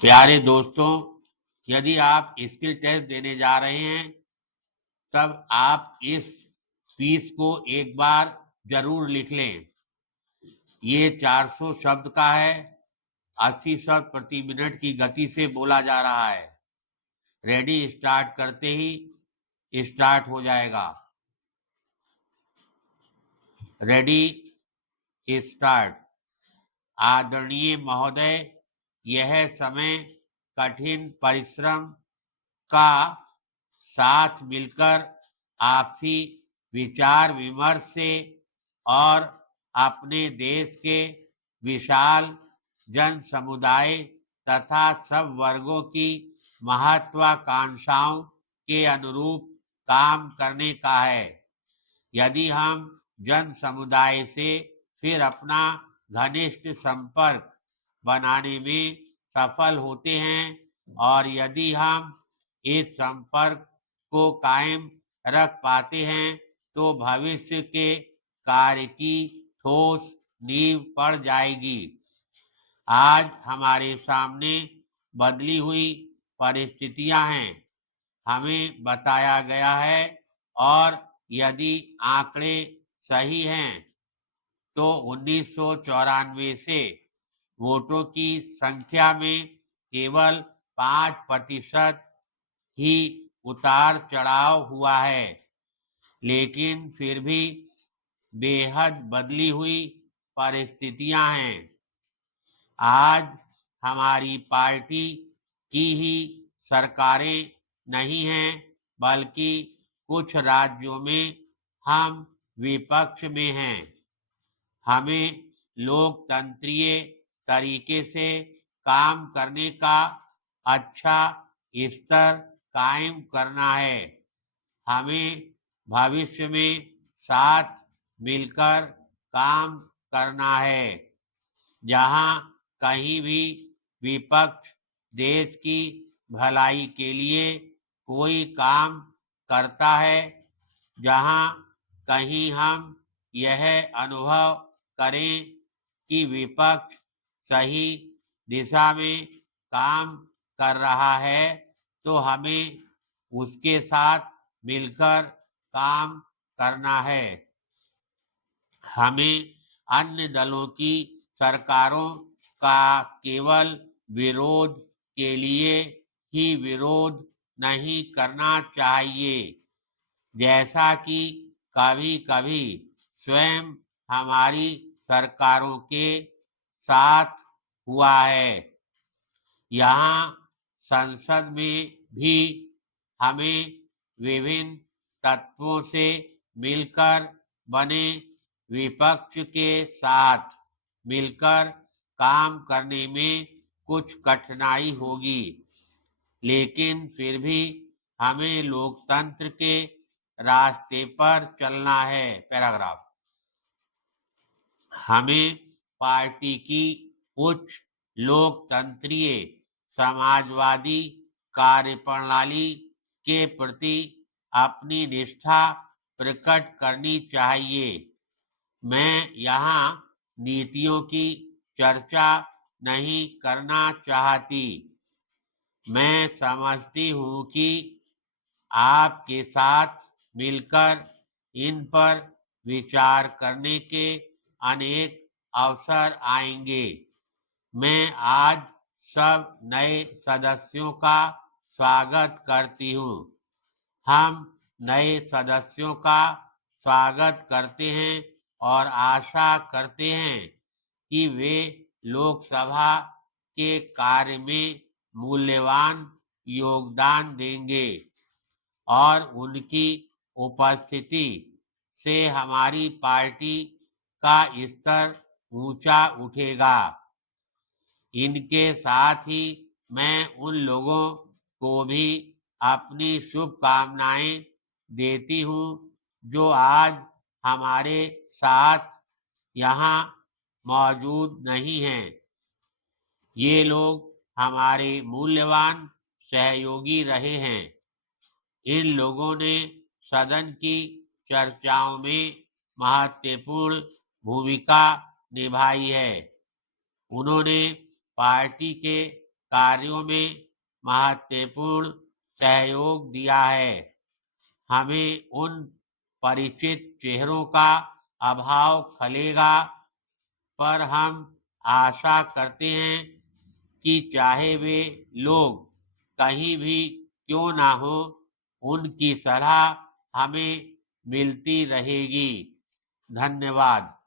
प्यारे दोस्तों, यदि आप स्किल टेस्ट देने जा रहे हैं तब आप इस पीस को एक बार जरूर लिख लें। ये 400 शब्द का है। 80 शब्द प्रति मिनट की गति से बोला जा रहा है। रेडी स्टार्ट करते ही स्टार्ट हो जाएगा। Ready start. आदरणीय महोदय, यह समय कठिन परिश्रम का साथ मिलकर आपसी विचार विमर्श से और अपने देश के विशाल जन समुदाय तथा सब वर्गों की महत्वाकांक्षाओं के अनुरूप काम करने का है। यदि हम जन समुदाय से फिर अपना घनिष्ठ संपर्क बनाने में सफल होते हैं और यदि हम इस संपर्क को कायम रख पाते हैं तो भविष्य के कार्य की ठोस नींव पड़ जाएगी। आज हमारे सामने बदली हुई परिस्थितियां हैं, हमें बताया गया है, और यदि आंकड़े सही हैं तो 1994 से वोटों की संख्या में केवल 5% ही उतार चढ़ाव हुआ है, लेकिन फिर भी बेहद बदली हुई परिस्थितियां हैं। आज हमारी पार्टी की ही सरकारें नहीं हैं, बल्कि कुछ राज्यों में हम विपक्ष में हैं। हमें लोकतंत्रीय तरीके से काम करने का अच्छा स्तर कायम करना है। हमें भविष्य में साथ मिलकर काम करना है। जहां कहीं भी विपक्ष देश की भलाई के लिए कोई काम करता है, जहां कहीं हम यह अनुभव करें कि विपक्ष सही दिशा में काम कर रहा है, तो हमें उसके साथ मिलकर काम करना है। हमें अन्य दलों की सरकारों का केवल विरोध के लिए ही विरोध नहीं करना चाहिए, जैसा कि कभी-कभी स्वयं हमारी सरकारों के साथ हुआ है। यहाँ संसद में भी हमें विभिन्न तत्वों से मिलकर बने विपक्ष के साथ मिलकर काम करने में कुछ कठिनाई होगी, लेकिन फिर भी हमें लोकतंत्र के रास्ते पर चलना है। पैराग्राफ। हमें पार्टी की उच्च लोकतंत्रीय समाजवादी कार्यप्रणाली के प्रति अपनी निष्ठा प्रकट करनी चाहिए। मैं यहाँ नीतियों की चर्चा नहीं करना चाहती। मैं समझती हूँ कि आपके साथ मिलकर इन पर विचार करने के अनेक अवसर आएंगे। मैं आज सब नए सदस्यों का स्वागत करती हूँ। हम नए सदस्यों का स्वागत करते हैं और आशा करते हैं कि वे लोकसभा के कार्य में मूल्यवान योगदान देंगे और उनकी उपस्थिति से हमारी पार्टी का स्तर ऊंचा उठेगा। इनके साथ ही मैं उन लोगों को भी अपनी शुभकामनाएं देती हूँ जो आज हमारे साथ यहाँ मौजूद नहीं हैं। ये लोग हमारे मूल्यवान सहयोगी रहे हैं। इन लोगों ने सदन की चर्चाओं में महत्वपूर्ण भूमिका निभाई है। उन्होंने पार्टी के कार्यों में महत्वपूर्ण सहयोग दिया है। हमें उन परिचित चेहरों का अभाव खलेगा, पर हम आशा करते हैं कि चाहे वे लोग कहीं भी क्यों ना हो, उनकी सलाह हमें मिलती रहेगी। धन्यवाद।